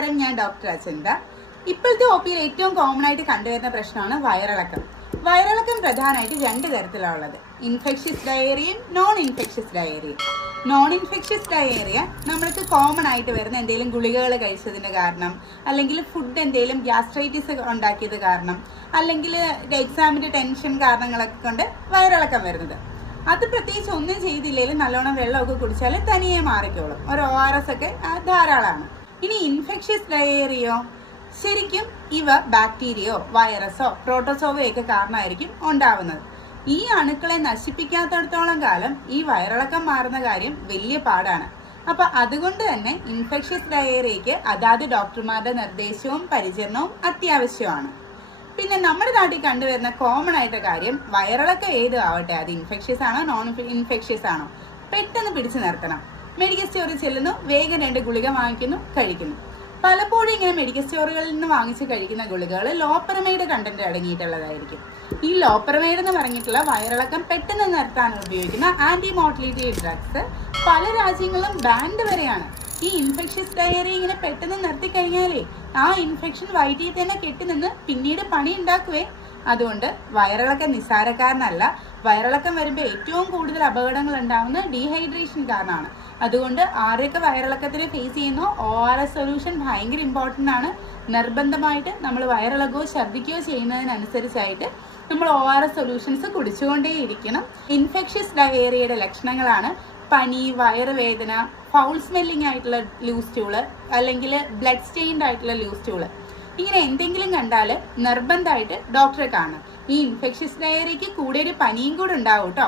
നമസ്കാരം, ഞാൻ ഡോക്ടർ അചന്ത. ഇപ്പോഴത്തെ ഒപിയിൽ ഏറ്റവും കോമൺ ആയിട്ട് കണ്ടുവരുന്ന പ്രശ്നമാണ് വയറിളക്കം. വയറിളക്കം പ്രധാനമായിട്ട് രണ്ട് തരത്തിലുള്ളത്, ഇൻഫെക്ഷ്യസ് ഡയേറിയയും നോൺ ഇൻഫെക്ഷ്യസ് ഡയേറിയയും. നോൺ ഇൻഫെക്ഷ്യസ് ഡയേറിയ നമ്മൾക്ക് കോമൺ ആയിട്ട് വരുന്ന എന്തെങ്കിലും ഗുളികകൾ കഴിച്ചതിന് കാരണം, അല്ലെങ്കിൽ ഫുഡ് എന്തെങ്കിലും ഗ്യാസ്ട്രൈറ്റിസ് ഉണ്ടാക്കിയത് കാരണം, അല്ലെങ്കിൽ എക്സാമിന്റെ ടെൻഷൻ കാരണങ്ങളൊക്കെ കൊണ്ട് വയറിളക്കം വരുന്നത്. അത് പ്രത്യേകിച്ച് ഒന്നും ചെയ്തില്ലെങ്കിലും നല്ലോണം വെള്ളമൊക്കെ കുടിച്ചാൽ തനിയെ മാറിക്കോളും. ഒരു ORS ഒക്കെ ധാരാളമാണ്. ഇനി ഇൻഫെക്ഷ്യസ് ഡയേറിയോ, ശരിക്കും ഇവ ബാക്ടീരിയയോ വൈറസോ പ്രോട്ടോസോവയോ ഒക്കെ കാരണമായിരിക്കും ഉണ്ടാവുന്നത്. ഈ അണുക്കളെ നശിപ്പിക്കാത്തടത്തോളം കാലം ഈ വയറിളക്കം മാറുന്ന കാര്യം വലിയ പാടാണ്. അപ്പൊ അതുകൊണ്ട് തന്നെ ഇൻഫെക്ഷ്യസ് ഡയേറിയയ്ക്ക് അതാത് ഡോക്ടർമാരുടെ നിർദ്ദേശവും പരിചരണവും അത്യാവശ്യമാണ്. പിന്നെ നമ്മുടെ നാട്ടിൽ കണ്ടുവരുന്ന കോമൺ ആയിട്ട് കാര്യം, വയറിളക്കം ഏതും ആവട്ടെ, അത് ഇൻഫെക്ഷ്യസ് ആണോ നോൺ ഇൻഫെക്ഷ്യസ് ആണോ, പെട്ടെന്ന് പിടിച്ചു നിർത്തണം. മെഡിക്കൽ സ്റ്റോറിൽ ചെല്ലുന്നു, വേഗം 2 ഗുളിക വാങ്ങിക്കുന്നു, കഴിക്കുന്നു. പലപ്പോഴും ഇങ്ങനെ മെഡിക്കൽ സ്റ്റോറുകളിൽ നിന്ന് വാങ്ങിച്ച് കഴിക്കുന്ന ഗുളികകൾ ലോപ്പറമൈഡ് കണ്ടന്റ് അടങ്ങിയിട്ടുള്ളതായിരിക്കും. ഈ ലോപ്പറമൈഡ് എന്ന് പറഞ്ഞിട്ടുള്ള വയറിളക്കം പെട്ടെന്ന് നിർത്താൻ ഉപയോഗിക്കുന്ന ആന്റി മോട്ടിലിറ്റി ഡ്രഗ്സ് പല രാജ്യങ്ങളിലും ബാൻഡ് വരെയാണ്. ഈ ഇൻഫെക്ഷ്യസ് ഡയേറിയ ഇങ്ങനെ പെട്ടെന്ന് നിർത്തി കഴിഞ്ഞാലേ ആ ഇൻഫെക്ഷൻ വയറ്റിൽ തന്നെ കെട്ടിനിന്ന് പിന്നീട് പണി ഉണ്ടാക്കുവേ. അതുകൊണ്ട് വയറിളക്കം നിസ്സാരക്കാരനല്ല. വയറിളക്കം വരുമ്പോൾ ഏറ്റവും കൂടുതൽ അപകടങ്ങൾ ഉണ്ടാവുന്ന ഡീഹൈഡ്രേഷൻ കാരണമാണ്. അതുകൊണ്ട് ആരൊക്കെ വയറിളക്കത്തിന് ഫേസ് ചെയ്യുന്നോ ORS സൊല്യൂഷൻ ഭയങ്കര ഇമ്പോർട്ടൻ്റ് ആണ്. നിർബന്ധമായിട്ട് നമ്മൾ വയറിളകയോ ഛർദ്ദിക്കുകയോ ചെയ്യുന്നതിനനുസരിച്ചായിട്ട് നമ്മൾ ORS സൊല്യൂഷൻസ് കുടിച്ചുകൊണ്ടേയിരിക്കണം. ഇൻഫെക്ഷ്യസ് ഡയേറിയയുടെ ലക്ഷണങ്ങളാണ് പനി, വയറുവേദന, ഫൗൾ സ്മെല്ലിംഗ് ആയിട്ടുള്ള ലൂസ് സ്റ്റൂള്, അല്ലെങ്കിൽ ബ്ലഡ് സ്റ്റെയിൻഡ് ആയിട്ടുള്ള ലൂസ് സ്റ്റൂള്. ഇങ്ങനെ എന്തെങ്കിലും കണ്ടാൽ നിർബന്ധമായിട്ട് ഡോക്ടറെ കാണണം. ഈ ഇൻഫെക്ഷ്യസ് ഡയേറിയയ്ക്ക് കൂടെ ഒരു പനിയും കൂടെ ഉണ്ടാവും കേട്ടോ.